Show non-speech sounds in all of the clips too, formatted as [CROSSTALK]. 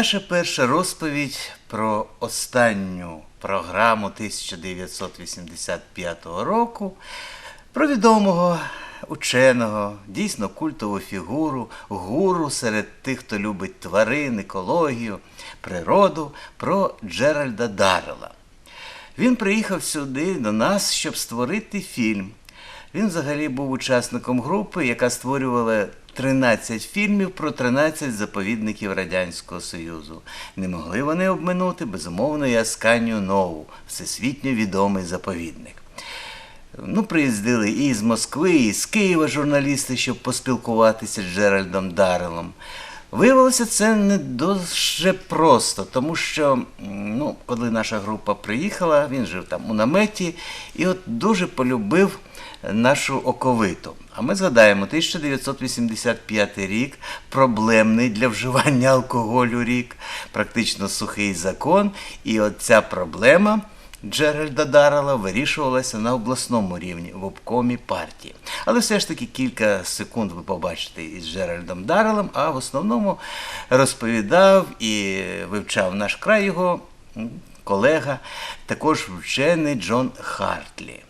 Наша перша розповідь про останню програму 1985 року про відомого ученого, дійсно культову фігуру, гуру серед тих, хто любить тварин, екологію, природу, про Джеральда Даррела. Він приїхав сюди до нас, щоб створити фільм. Він взагалі був учасником групи, яка створювала 13 фільмів про 13 заповідників Радянського Союзу. Не могли вони обминути, безумовно, і Асканію Нову, всесвітньо відомий заповідник. Ну, приїздили і з Москви, і з Києва журналісти, щоб поспілкуватися з Джеральдом Дарелом. Виявилося, це не дуже просто, тому що ну, коли наша група приїхала, він жив там у наметі і от дуже полюбив нашу оковиту. А ми згадаємо, 1985 рік, проблемний для вживання алкоголю рік, практично сухий закон. І от ця проблема Джеральда Даррела вирішувалася на обласному рівні в обкомі партії. Але все ж таки кілька секунд ви побачите із Джеральдом Даррелем, а в основному розповідав і вивчав наш край його колега, також вчений Джон Хартлі.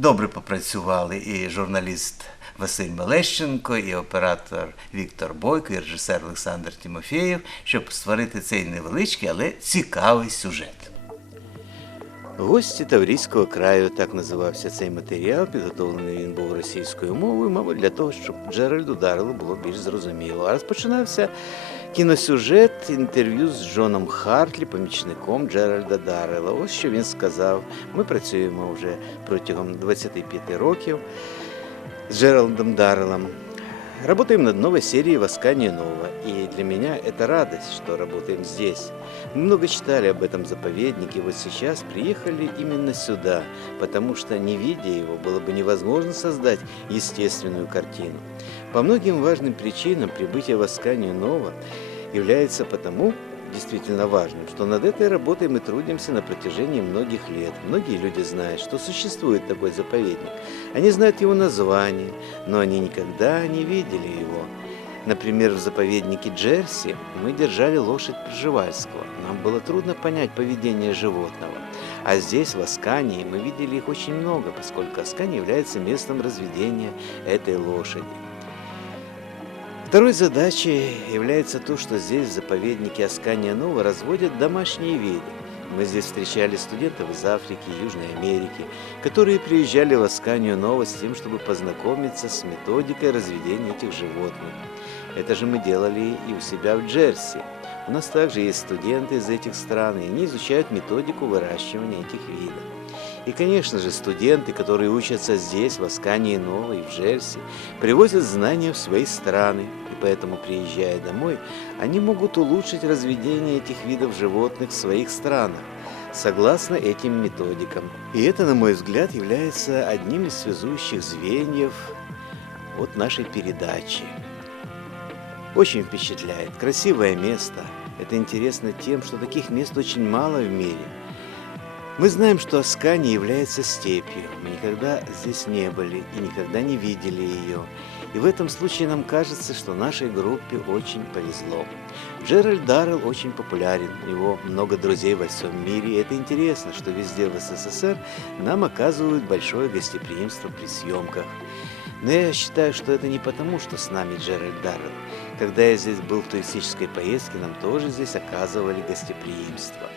Добре попрацювали і журналіст Василь Мелещенко, і оператор Віктор Бойко, і режисер Олександр Тимофєєв, щоб створити цей невеличкий, але цікавий сюжет. Гості Таврійського краю так називався цей матеріал. Підготовлений він був російською мовою, мабуть, для того, щоб Джеральду Даррелу було більш зрозуміло. А розпочинався кіносюжет інтерв'ю з Джоном Хартлі, помічником Джеральда Даррела. Ось що він сказав. Ми працюємо вже протягом 25 років с Джеральдом Дарреллом. Работаем над новой серией «Воскание Нова». И для меня это радость, что работаем здесь. Мы много читали об этом заповеднике, вот сейчас приехали именно сюда, потому что, не видя его, было бы невозможно создать естественную картину. По многим важным причинам прибытие в Воскание Нова является потому действительно важным, что над этой работой мы трудимся на протяжении многих лет. Многие люди знают, что существует такой заповедник. Они знают его название, но они никогда не видели его. Например, в заповеднике Джерси мы держали лошадь Пржевальского. Нам было трудно понять поведение животного. А здесь, в Аскании, мы видели их очень много, поскольку Аскания является местом разведения этой лошади. Второй задачей является то, что здесь, в заповеднике Аскания Нова, разводят домашние виды. Мы здесь встречали студентов из Африки, Южной Америки, которые приезжали в Асканию Нова с тем, чтобы познакомиться с методикой разведения этих животных. Это же мы делали и у себя в Джерси. У нас также есть студенты из этих стран, и они изучают методику выращивания этих видов. И, конечно же, студенты, которые учатся здесь, в Аскании Новой, в Джерси, привозят знания в свои страны, и поэтому, приезжая домой, они могут улучшить разведение этих видов животных в своих странах, согласно этим методикам. И это, на мой взгляд, является одним из связующих звеньев от нашей передачи. Очень впечатляет. Красивое место. Это интересно тем, что таких мест очень мало в мире. Мы знаем, что Аскания является степью. Мы никогда здесь не были и никогда не видели ее. И в этом случае нам кажется, что нашей группе очень повезло. Джеральд Даррелл очень популярен, у него много друзей во всем мире, и это интересно, что везде в СССР нам оказывают большое гостеприимство при съемках. Но я считаю, что это не потому, что с нами Джеральд Даррелл. Когда я здесь был в туристической поездке, нам тоже здесь оказывали гостеприимство.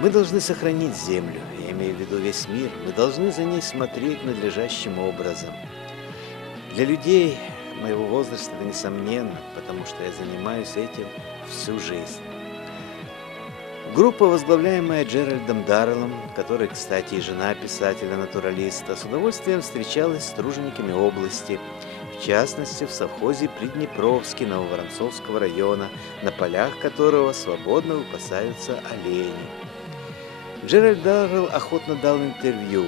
Мы должны сохранить Землю, я имею в виду весь мир, мы должны за ней смотреть надлежащим образом. Для людей моего возраста это несомненно, потому что я занимаюсь этим всю жизнь. Группа, возглавляемая Джеральдом Дарреллом, который, кстати, и жена писателя-натуралиста, с удовольствием встречалась с тружениками области, в частности, в совхозе Приднепровский Нововоронцовского района, на полях которого свободно выпасаются олени. Джеральд Даррелл охотно дал интервью.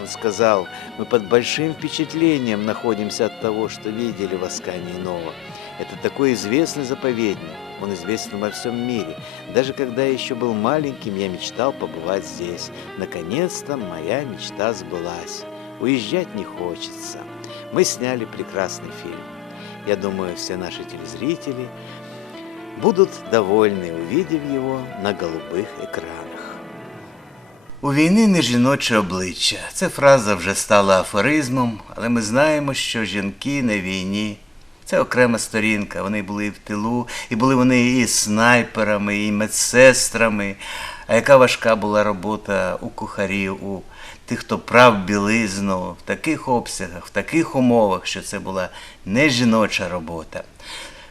Он сказал, мы под большим впечатлением находимся от того, что видели в Аскании Нова. Это такой известный заповедник. Он известен во всем мире. Даже когда я еще был маленьким, я мечтал побывать здесь. Наконец-то моя мечта сбылась. Уезжать не хочется. Мы сняли прекрасный фильм. Я думаю, все наши телезрители будут довольны, увидев его на голубых экранах. У війни не жіноче обличчя. Ця фраза вже стала афоризмом, але ми знаємо, що жінки на війні це окрема сторінка. Вони були в тилу, і були вони і снайперами, і медсестрами. А яка важка була робота у кухарів, у тих, хто прав білизну в таких обсягах, в таких умовах, що це була не жіноча робота.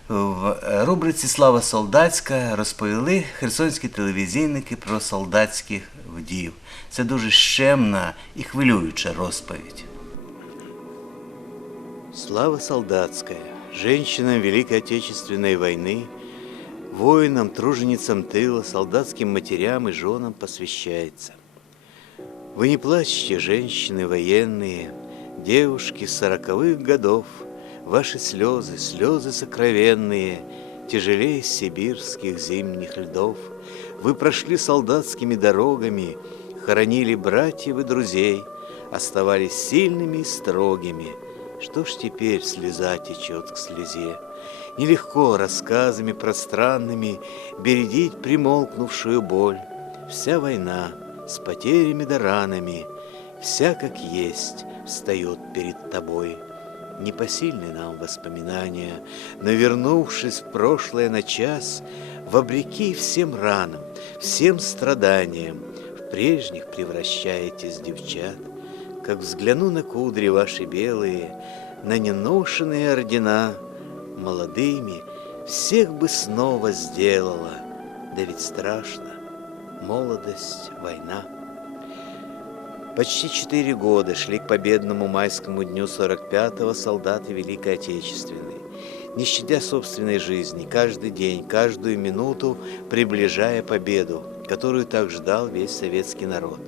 В рубриці Слава солдатська розповіли херсонські телевізійники про солдатських вдів. Це дуже щемна і хвилююча розповідь. Слава солдатская, женщинам Великой Отечественной войны, воинам, труженицам тыла, солдатским матерям и женам посвящается. Вы не плачьте, женщины военные, девушки сороковых годов, Ваши слезы, слезы сокровенные, тяжелее сибирских зимних льдов. Вы прошли солдатскими дорогами, хоронили братьев и друзей, оставались сильными и строгими. Что ж теперь слеза течет к слезе? Нелегко рассказами пространными бередить примолкнувшую боль. Вся война с потерями да ранами, вся как есть встает перед тобой. Непосильны нам воспоминания, но вернувшись в прошлое на час, вопреки всем ранам, всем страданиям, в прежних превращаетесь девчат, как взгляну на кудри ваши белые, на неношенные ордена, молодыми всех бы снова сделала, да ведь страшно, молодость, война. Почти четыре года шли к победному майскому дню 45-го солдаты Великой Отечественной, не щадя собственной жизни, каждый день, каждую минуту приближая победу, которую так ждал весь советский народ.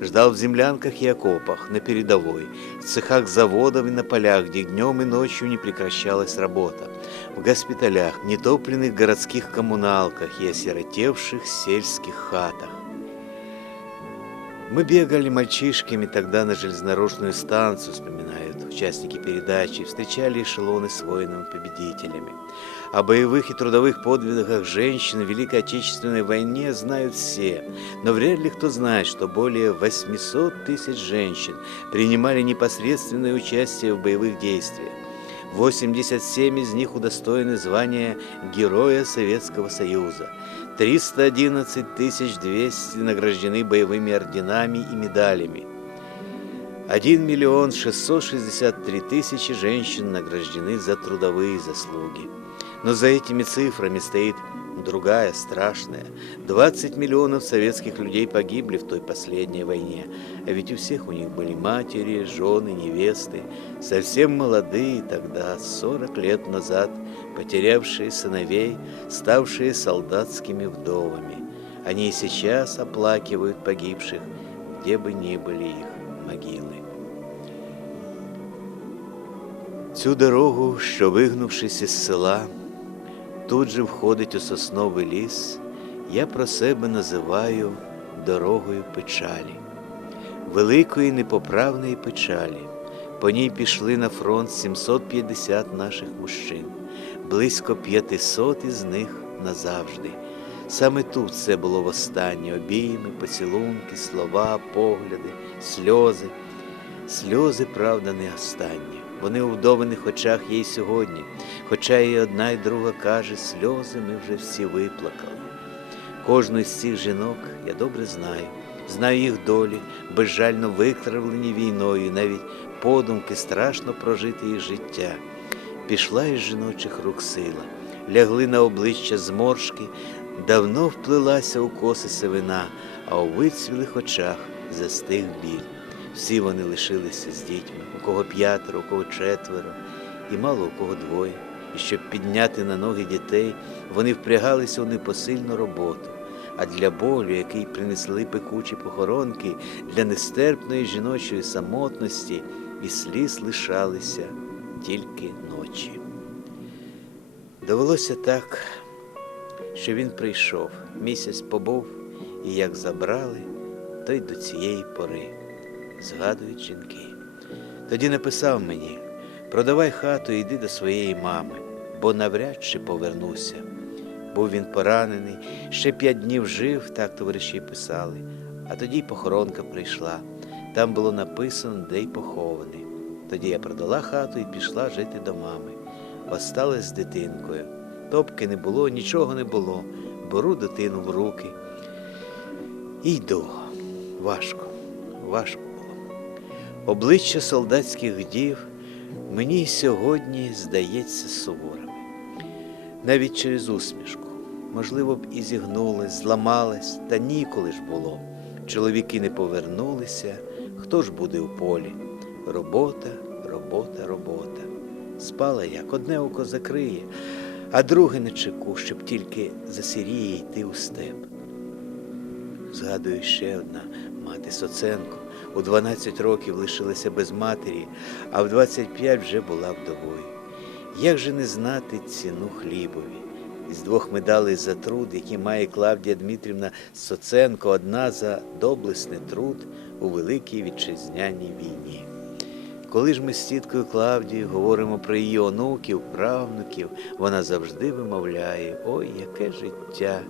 Ждал в землянках и окопах, на передовой, в цехах заводов и на полях, где днем и ночью не прекращалась работа, в госпиталях, нетопленных городских коммуналках и осиротевших сельских хатах. Мы бегали мальчишками тогда на железнодорожную станцию, вспоминают участники передачи, встречали эшелоны с воинами-победителями. О боевых и трудовых подвигах женщин в Великой Отечественной войне знают все, но вряд ли кто знает, что более 800 тысяч женщин принимали непосредственное участие в боевых действиях. 87 из них удостоены звания Героя Советского Союза. 311 200 награждены боевыми орденами и медалями. 1 миллион 663 тысячи женщин награждены за трудовые заслуги. Но за этими цифрами стоит другая, страшная. 20 миллионов советских людей погибли в той последней войне. А ведь у всех у них были матери, жены, невесты, совсем молодые тогда, 40 лет назад, потерявшие сыновей, ставшие солдатскими вдовами. Они и сейчас оплакивают погибших, где бы ни были их могили. Цю дорогу, що вигнувшись із села, тут же входить у сосновий ліс, я про себе називаю дорогою печалі, великої непоправної печалі. По ній пішли на фронт 750 наших мужчин, близько 500 із них назавжди. Саме тут все було востаннє обійми, поцілунки, слова, погляди, сльози. Сльози, правда, не останні. Вони у вдовиних очах є й сьогодні, хоча і одна, і друга каже, сльози ми вже всі виплакали. Кожну з цих жінок я добре знаю, знаю їх долі, безжально викривлені війною, навіть подумки страшно прожити їх життя. Пішла із жіночих рук сила, лягли на обличчя зморшки, давно вплилася у коси сивина, а у вицвілих очах застиг біль. Всі вони лишилися з дітьми, у кого п'ятеро, у кого четверо, і мало у кого двоє. І щоб підняти на ноги дітей, вони впрягалися у непосильну роботу. А для болю, який принесли пекучі похоронки, для нестерпної жіночої самотності і сліз лишалися тільки ночі. Довелося так, що він прийшов, місяць побув, і як забрали, то й до цієї пори згадують жінки. Тоді написав мені продавай хату і йди до своєї мами, бо навряд чи повернуся. Був він поранений, ще п'ять днів жив, так товариші писали. А тоді й похоронка прийшла. Там було написано, де й похований. Тоді я продала хату і пішла жити до мами. Осталась з дитинкою. Топки не було, нічого не було. Беру дитину в руки. І йду. Важко, важко. Обличчя солдатських дів мені сьогодні здається суворими. Навіть через усмішку. Можливо б і зігнулась, зламалась, та ніколи ж було. Чоловіки не повернулися, хто ж буде в полі? Робота, робота, робота. Спала як одне око закриє, а друге не чеку, щоб тільки засіріє йти у степ. Згадую ще одна мати Соценко. У 12 років лишилася без матері, а в 25 вже була вдовою. Як же не знати ціну хлібові? Із двох медалей за труд, які має Клавдія Дмитрівна Соценко, одна за доблесний труд у Великій Вітчизняній війні. Коли ж ми з тіткою Клавдією говоримо про її онуків, правнуків, вона завжди вимовляє: ой, яке життя,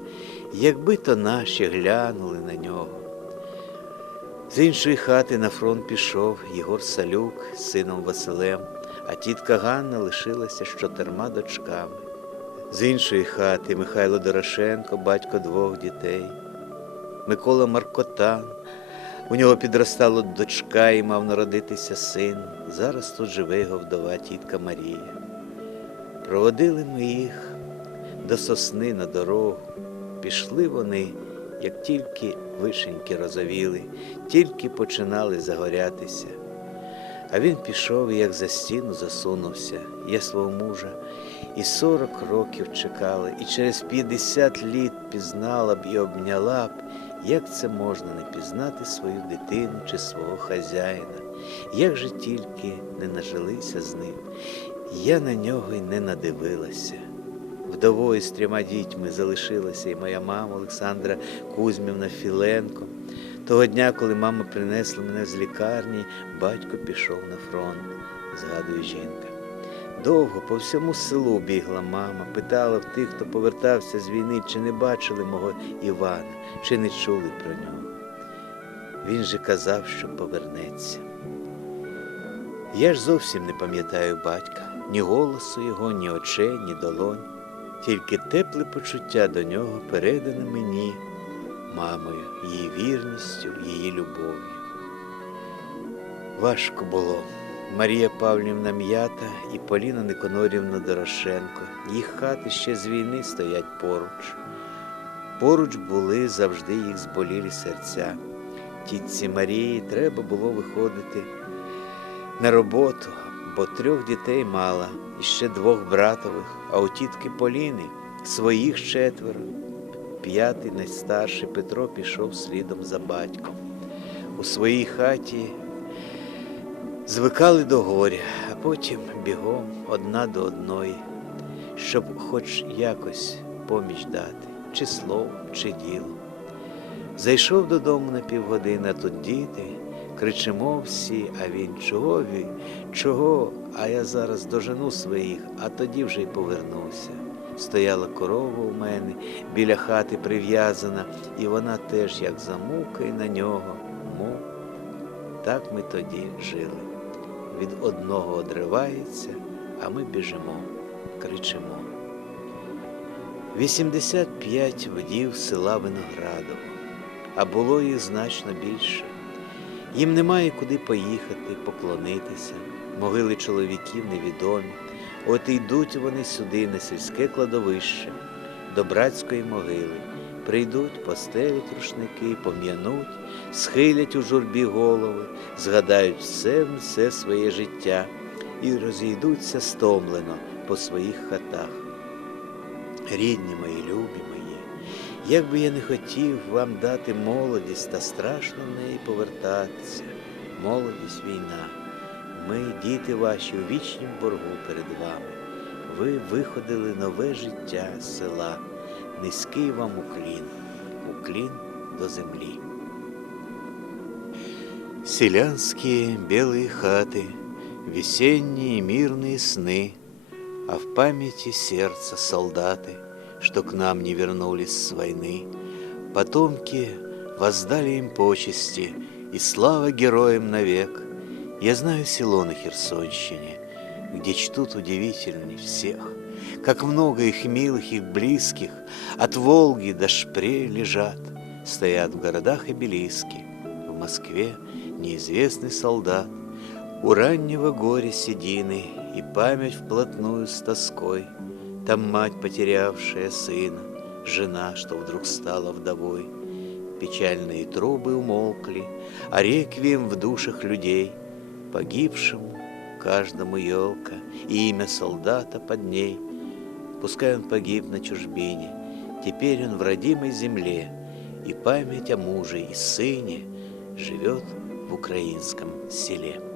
якби то наші глянули на нього. З іншої хати на фронт пішов Єгор Салюк з сином Василем, а тітка Ганна лишилася з чотирма дочками. З іншої хати Михайло Дорошенко, батько двох дітей, Микола Маркотан. У нього підростала дочка і мав народитися син. Зараз тут живе його вдова тітка Марія. Проводили ми їх до сосни на дорогу. Пішли вони, як тільки вишеньки розовіли, тільки починали загорятися. А він пішов і як за стіну засунувся. Я свого мужа і сорок років чекала, і через п'ятдесят літ пізнала б і обняла б, як це можна не пізнати свою дитину чи свого хазяїна, як же тільки не нажилися з ним. Я на нього й не надивилася. Вдовою з трьома дітьми залишилася і моя мама Олександра Кузьмівна Філенко. Того дня, коли мама принесла мене з лікарні, батько пішов на фронт, згадує жінка. Довго по всьому селу бігла мама, питала в тих, хто повертався з війни, чи не бачили мого Івана, чи не чули про нього. Він же казав, що повернеться. Я ж зовсім не пам'ятаю батька, ні голосу його, ні очей, ні долонь, тільки тепле почуття до нього передане мені мамою, її вірністю, її любов'ю. Важко було. Марія Павлівна М'ята і Поліна Никонорівна Дорошенко. Їх хати ще з війни стоять поруч. Поруч були завжди їх зболілі серця. Тітці Марії треба було виходити на роботу, бо трьох дітей мала, ще двох братових, а у тітки Поліни своїх четверо. П'ятий найстарший Петро пішов слідом за батьком. У своїй хаті звикали до горя, а потім бігом одна до одної, щоб хоч якось поміч дати, чи слово, чи діло. Зайшов додому на півгодини, а тут діти, кричимо всі, а він чого він, чого, а я зараз дожену своїх, а тоді вже й повернуся. Стояла корова у мене, біля хати прив'язана, і вона теж, як замукає на нього, му. Так ми тоді жили. Від одного одривається, а ми біжимо, кричимо. 85 вдів села Виноградово, а було їх значно більше. Їм немає куди поїхати, поклонитися, могили чоловіків невідомі. От і йдуть вони сюди, на сільське кладовище, до братської могили. Прийдуть, постелять рушники, пом'януть, схилять у журбі голови, згадають все, все своє життя і розійдуться стомлено по своїх хатах. Рідні мої, любі мої, як би я не хотів вам дати молодість, та страшно в неї повертатися. Молодість війна. Ми, діти ваші, у вічнім боргу перед вами. Ви виходили нове життя з села. Низький вам уклін, уклін до землі. Селянские белые хаты, весенние мирные сны, А в памяти сердца солдаты, что к нам не вернулись с войны. Потомки воздали им почести, и слава героям навек. Я знаю село на Херсонщине, где чтут удивительней всех, как много их милых и близких от Волги до Шпре лежат, стоят в городах обелиски. В Москве неизвестный солдат, у раннего горя седины и память вплотную с тоской. Там мать, потерявшая сына, жена, что вдруг стала вдовой. Печальные трубы умолкли, а реквием в душах людей. Погибшему каждому елка и имя солдата под ней. Пускай он погиб на чужбине, теперь он в родимой земле, и память о муже и сыне живет в українському селі.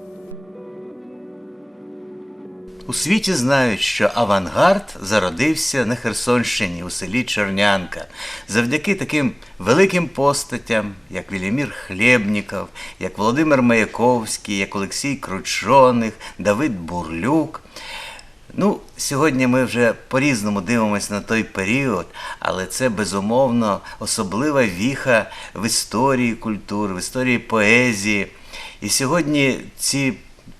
У світі знають, що авангард зародився на Херсонщині у селі Чернянка завдяки таким великим постатям, як Вілімір Хлєбніков, як Володимир Маяковський, як Олексій Кручоних, Давид Бурлюк. Ну, сьогодні ми вже по-різному дивимося на той період, але це безумовно особлива віха в історії культури, в історії поезії. І сьогодні ці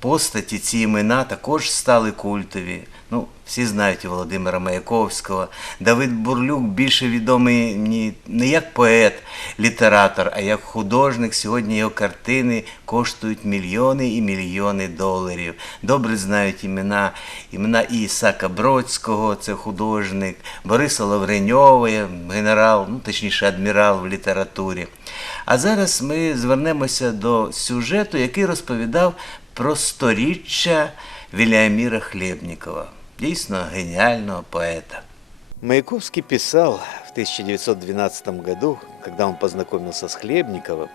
постаті, ці імена також стали культові. Ну, всі знають Володимира Маяковського. Давид Бурлюк більше відомий не як поет, літератор, а як художник. Сьогодні його картини коштують мільйони і мільйони доларів. Добре знають імена, імена Ісака Бродського, це художник, Бориса Лавреньова, генерал, ну точніше, адмірал в літературі. А зараз ми звернемося до сюжету, який розповідав про сторіччя Вільяміра Хлєбнікова, дійсно геніального поета. Маяковский писал в 1912 году, когда он познакомился с Хлебниковым,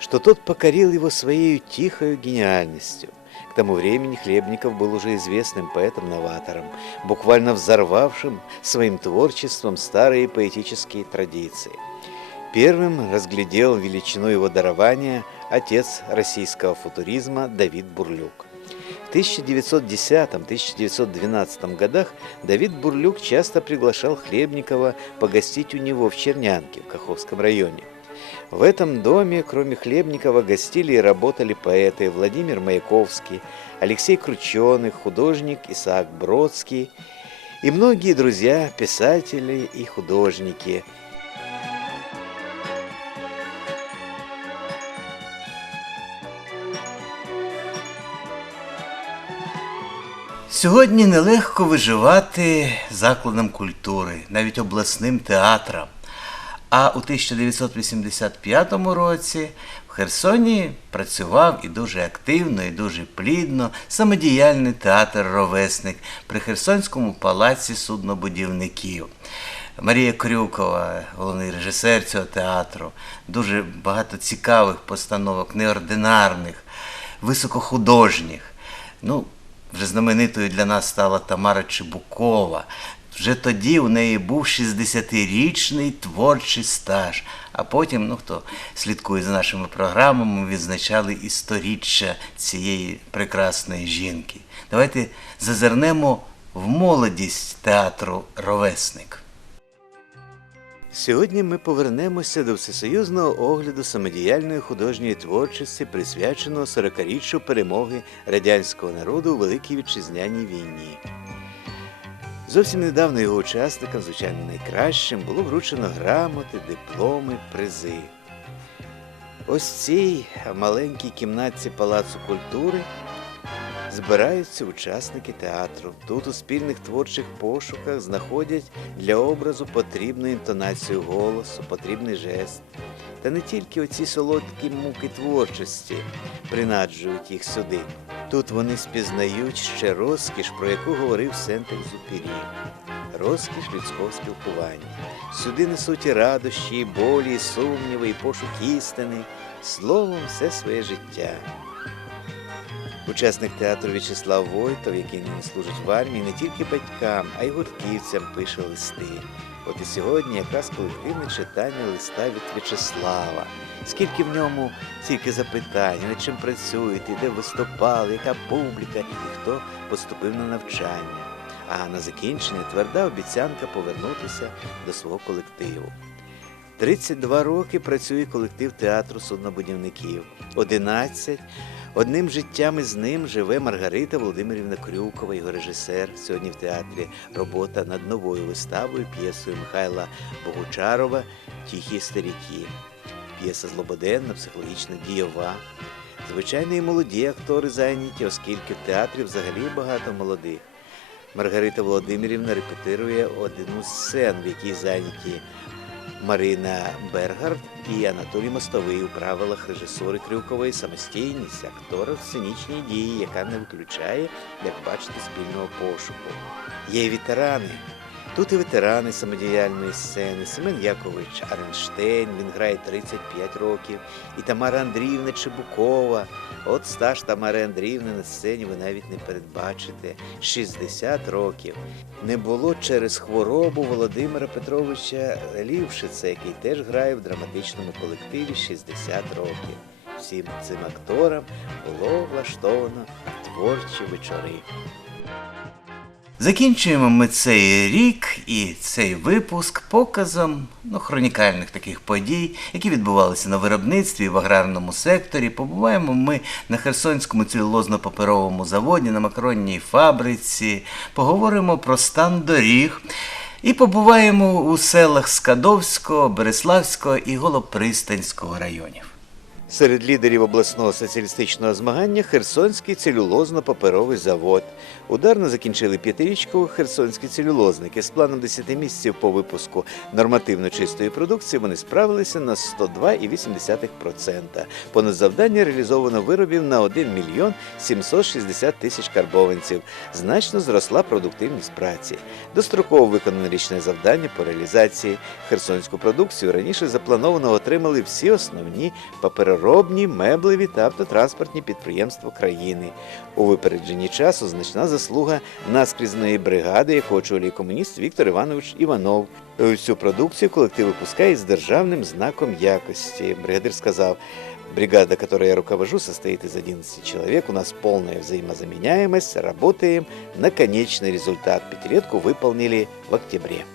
что тот покорил его своей тихой гениальностью. К тому времени Хлебников был уже известным поэтом-новатором, буквально взорвавшим своим творчеством старые поэтические традиции. Первым разглядел величину его дарования отец российского футуризма Давид Бурлюк. В 1910-1912 годах Давид Бурлюк часто приглашал Хлебникова погостить у него в Чернянке, в Каховском районе. В этом доме, кроме Хлебникова, гостили и работали поэты Владимир Маяковский, Алексей Крученых, художник Исаак Бродский и многие друзья, писатели и художники – Сьогодні нелегко виживати закладам культури, навіть обласним театрам. А у 1985 році в Херсоні працював і дуже активно, і дуже плідно самодіяльний театр Ровесник при Херсонському палаці суднобудівників. Марія Крюкова, головний режисер цього театру, дуже багато цікавих постановок, неординарних, високохудожніх. Ну, вже знаменитою для нас стала Тамара Чебукова. Вже тоді у неї був 60-річний творчий стаж. А потім, ну хто слідкує за нашими програмами, відзначали і сторіччя цієї прекрасної жінки. Давайте зазирнемо в молодість театру Ровесник. Сьогодні ми повернемося до всесоюзного огляду самодіяльної художньої творчості, присвяченого 40-річчю перемоги радянського народу у Великій Вітчизняній війні. Зовсім недавно його учасникам, звичайно, найкращим, було вручено грамоти, дипломи, призи. Ось цій маленькій кімнатці Палацу культури збираються учасники театру. Тут у спільних творчих пошуках знаходять для образу потрібну інтонацію голосу, потрібний жест. Та не тільки оці солодкі муки творчості принаджують їх сюди. Тут вони спізнають ще розкіш, про яку говорив Сент-Екзюпері. Розкіш людського спілкування. Сюди несуть і радощі, і болі, і сумніви, і пошук істини, словом, все своє життя. Учасник театру В'ячеслав Войтов, який нині служить в армії, не тільки батькам, а й гуртківцям пише листи. От і сьогодні якраз колективне читання листа від В'ячеслава. Скільки в ньому стільки запитань, над чим працюєте, де виступали, яка публіка і хто поступив на навчання. а на закінчення тверда обіцянка повернутися до свого колективу. 32 роки працює колектив театру суднобудівників. 11 одним життям із ним живе Маргарита Володимирівна Крюкова, його режисер. Сьогодні в театрі робота над новою виставою п'єсою Михайла Богучарова Тихі старіки. П'єса злободенна, психологічно дійова. Звичайно, і молоді актори зайняті, оскільки в театрі взагалі багато молодих. Маргарита Володимирівна репетирує одну з сцен, в якій зайняті Марина Бергард і Анатолій Мостовий у правилах режисури Крюкової самостійність актора в сценічній дії, яка не виключає, як бачите, спільного пошуку. Є ветерани. Тут і ветерани самодіяльної сцени, Семен Якович Аренштейн, він грає 35 років, і Тамара Андріївна Чебукова. От стаж Тамари Андріївни на сцені ви навіть не передбачите 60 років. Не було через хворобу Володимира Петровича Лівшица, який теж грає в драматичному колективі 60 років. Всім цим акторам було влаштовано творчі вечори. Закінчуємо ми цей рік і цей випуск показом ну, хронікальних таких подій, які відбувалися на виробництві в аграрному секторі. Побуваємо ми на Херсонському ціллозно-паперовому заводі, на макаронній фабриці, поговоримо про стан доріг. І побуваємо у селах Скадовського, Береславського і Голопристанського районів. Серед лідерів обласного соціалістичного змагання Херсонський целюлозно-паперовий завод. Ударно закінчили п'ятирічку херсонські целюлозники. З планом 10 місяців по випуску нормативно чистої продукції вони справилися на 102,8%. Понад завдання реалізовано виробів на 1 мільйон 760 тисяч карбованців. Значно зросла продуктивність праці. Достроково виконане річне завдання по реалізації. Херсонську продукцію раніше заплановано отримали всі основні папероробні, меблеві та автотранспортні підприємства країни. У випередженні часу значна заслуга наскрізної бригади, яку очолює комуніст Віктор Іванович Іванов. Всю продукцію колектив випускає з державним знаком якості. Бригадир сказав. Бригада, которой я руковожу, состоит из 11 человек. У нас полная взаимозаменяемость. Работаем на конечный результат. Пятилетку выполнили в октябре.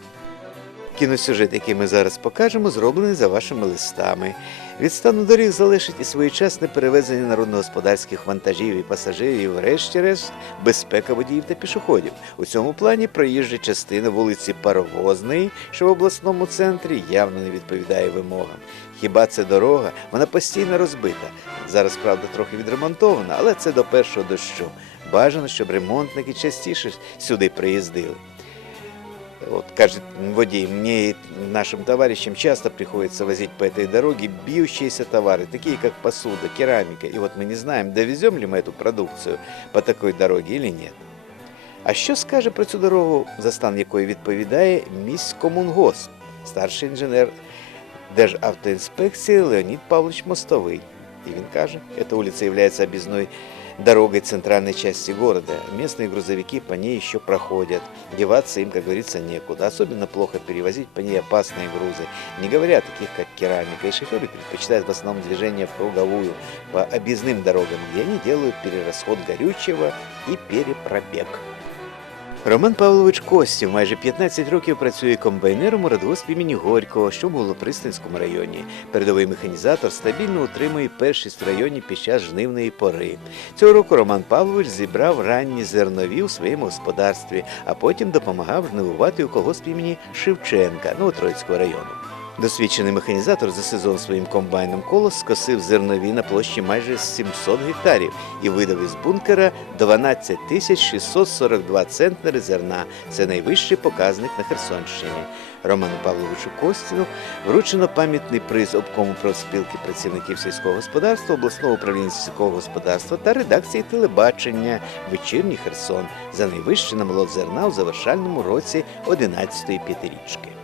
Кіносюжет, який ми зараз покажемо, зроблений за вашими листами. Від стану доріг залежить і своєчасне перевезення народногосподарських вантажів і пасажирів, врешті-решт, безпека водіїв та пішоходів. У цьому плані проїжджа частина вулиці Паровозної, що в обласному центрі, явно не відповідає вимогам. Хіба це дорога? Вона постійно розбита. Зараз, правда, трохи відремонтована, але це до першого дощу. Бажано, щоб ремонтники частіше сюди приїздили. Вот, кажет водей, мне и нашим товарищам часто приходится возить по этой дороге бьющиеся товары, такие как посуда, керамика. И вот мы не знаем, довезем ли мы эту продукцию по такой дороге или нет. А що скаже про цю дорогу, за стан якої відповідає міськомунгосп, старший інженер Державтоінспекції Леонід Павлович Мостовий. И він каже, эта улица является объездной дорогой центральной части города. Местные грузовики по ней еще проходят. Деваться им, как говорится, некуда. Особенно плохо перевозить по ней опасные грузы, не говоря о таких, как керамика. И шоферы предпочитают в основном движение в круговую по объездным дорогам, где они делают перерасход горючего и перепробег. Роман Павлович Костів майже 15 років працює комбайнером у радгосп імені Горького, що в Голопристанському районі. Передовий механізатор стабільно утримує першість в районі під час жнивної пори. Цього року Роман Павлович зібрав ранні зернові у своєму господарстві, а потім допомагав жнивувати у колгоспі імені Шевченка Новотроїцького району. Досвідчений механізатор за сезон своїм комбайном колос скосив зернові на площі майже 700 гектарів і видав із бункера 12 тисяч 642 центнери зерна. Це найвищий показник на Херсонщині. Роману Павловичу Костіну вручено пам'ятний приз обкому профспілки працівників сільського господарства, обласного управління сільського господарства та редакції телебачення Вечірній Херсон за найвищий намолот зерна у завершальному році 11-ї п'ятирічки.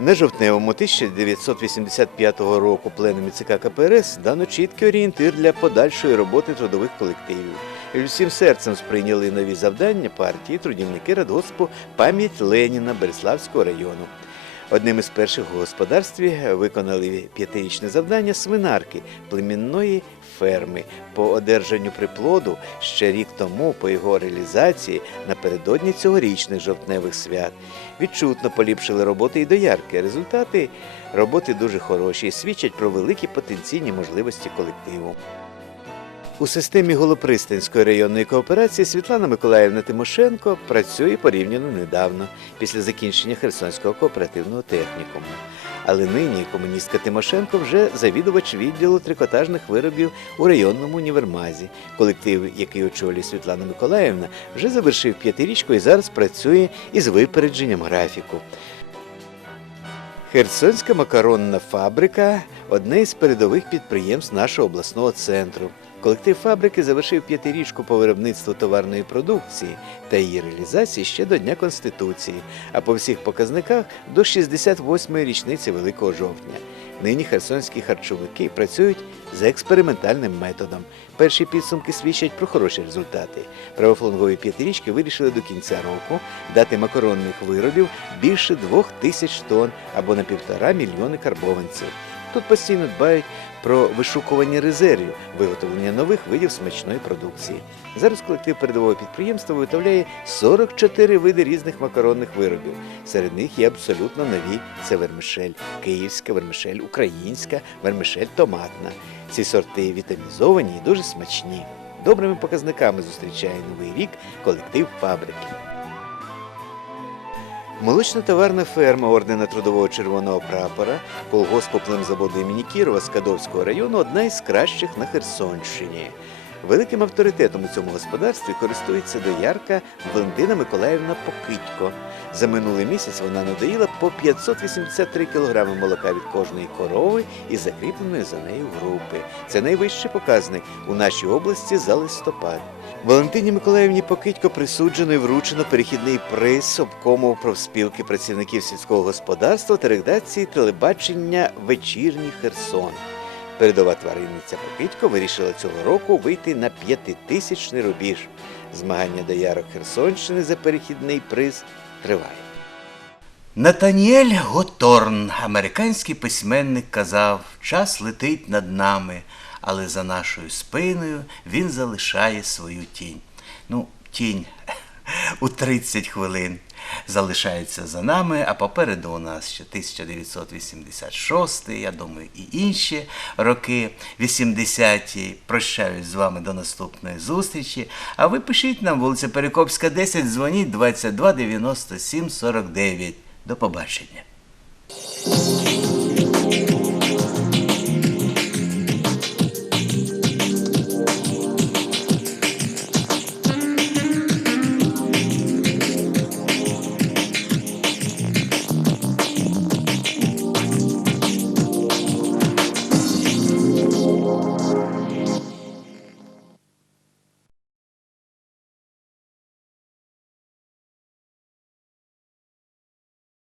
На жовтневому 1985 року пленумі ЦК КПРС дано чіткий орієнтир для подальшої роботи трудових колективів. І всім серцем сприйняли нові завдання партії трудівники радгоспу пам'ять Леніна Береславського району. Одним із перших у господарстві виконали п'ятирічне завдання свинарки племінної ферми по одержанню приплоду ще рік тому по його реалізації напередодні цьогорічних жовтневих свят. Відчутно поліпшили роботи і доярки. Результати роботи дуже хороші і свідчать про великі потенційні можливості колективу. У системі Голопристанської районної кооперації Світлана Миколаївна Тимошенко працює порівняно недавно, після закінчення Херсонського кооперативного технікуму. Але нині комуністка Тимошенко вже завідувач відділу трикотажних виробів у районному універмазі. Колектив, який очолює Світлана Миколаївна, вже завершив п'ятирічку і зараз працює із випередженням графіку. Херсонська макаронна фабрика одне із передових підприємств нашого обласного центру. Колектив фабрики завершив п'ятирічку по виробництву товарної продукції та її реалізації ще до Дня Конституції, а по всіх показниках до 68-ї річниці Великого жовтня. Нині херсонські харчовики працюють за експериментальним методом. Перші підсумки свідчать про хороші результати. Правофлангові п'ятирічки вирішили до кінця року дати макаронних виробів більше двох тисяч тонн або на півтора мільйони карбованців. Тут постійно дбають про вишукування резервів, виготовлення нових видів смачної продукції. Зараз колектив передового підприємства виготовляє 44 види різних макаронних виробів. Серед них є абсолютно нові: це вермишель, київська вермишель, українська, вермишель томатна. Ці сорти вітамізовані і дуже смачні. Добрими показниками зустрічає новий рік колектив фабрики. Молочно-товарна ферма ордена Трудового Червоного прапора колгоспу племзаводу імені Кірова Скадовського району одна із кращих на Херсонщині. Великим авторитетом у цьому господарстві користується доярка Валентина Миколаївна Покидько. За минулий місяць вона надоїла по 583 кг молока від кожної корови і закріпленої за нею групи. Це найвищий показник у нашій області за листопад. Валентині Миколаївні Покидько присуджено і вручено перехідний приз обкому профспілки працівників сільського господарства та редакції телебачення Вечірній Херсон. Передова тваринниця Покидько вирішила цього року вийти на п'ятитисячний рубіж. Змагання доярок Херсонщини за перехідний приз триває. Натаніель Готорн, американський письменник, казав, час летить над нами, але за нашою спиною він залишає свою тінь. Ну, тінь [LAUGHS] у 30 хвилин залишається за нами, а попереду у нас ще 1986, я думаю, і інші роки 80-ті. Прощаюсь з вами до наступної зустрічі. А ви пишіть нам вулиця Перекопська, 10, дзвоніть 22 97 49. До побачення.